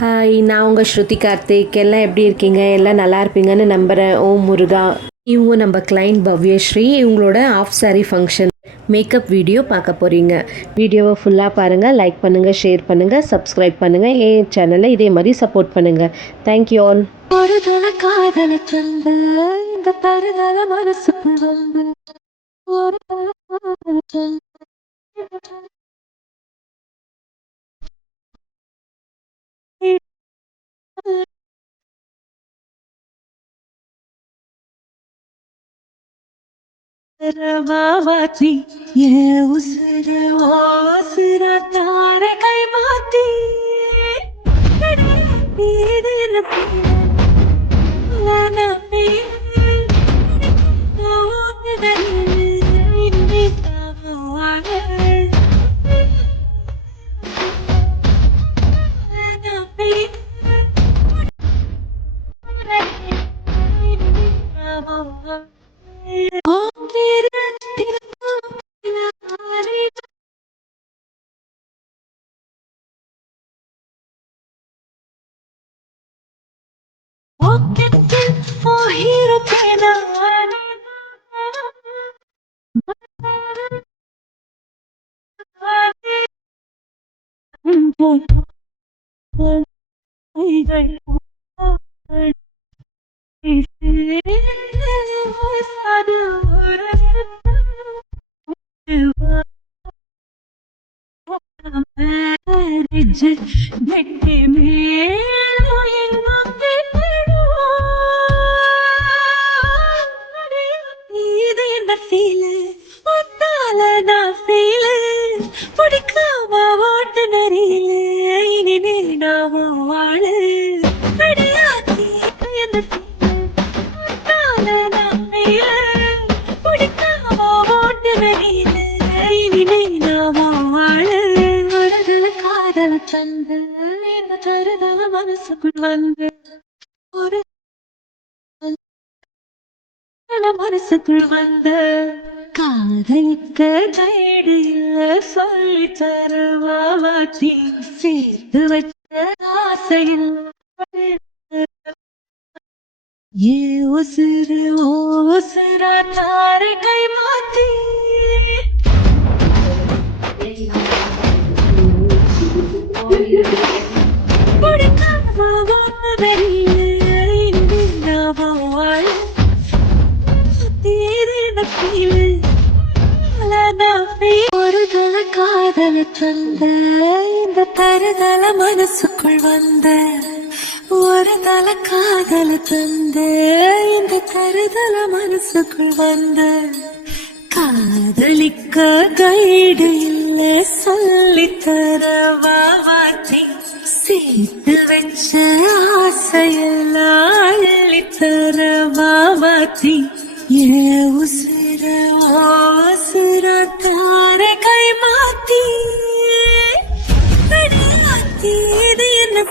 Hi, நான் உங்கள் ஸ்ருதி கார்த்திக். எல்லாம் எப்படி இருக்கீங்க? எல்லாம் நல்லா இருப்பீங்கன்னு நம்புகிறேன். ஓம் முருகா. இவங்க நம்ம கிளைண்ட் பவ்யஸ்ரீ. இவங்களோட half sari function makeup video பார்க்க போகிறீங்க. வீடியோவை ஃபுல்லாக பாருங்கள். லைக் பண்ணுங்கள், ஷேர் பண்ணுங்கள், சப்ஸ்கிரைப் பண்ணுங்கள். என் சேனலை இதே மாதிரி சப்போர்ட் பண்ணுங்கள். Thank you all. மாத்தி ஏன் உசுர ஓசுர தார கை மாத்தி hero pena மனசுக்குள் வந்து ஒரு மனசுக்குள் வந்த காதலிக்க கைடு இல்ல சொல்லி தருவாத்தி சேர்த்து வச்ச ஆசையில் ஏ உசுறு ஓ உசுரா தாரை கை மாத்தி ஒரு தல காதல தந்த இந்த தருதல மனசுக்குள் வந்த ஒரு தல காதல தந்த இந்த தருதல மனசுக்குள் வந்த காதலிக்க கைடு இல்ல சொல்லித்தர வாத்தி சேர்த்து வச்ச ஆசையெல்லாம் அள்ளித்தர வாத்தி ஏ உசுர ஓசுர தார கை மாத்தி இது என்ன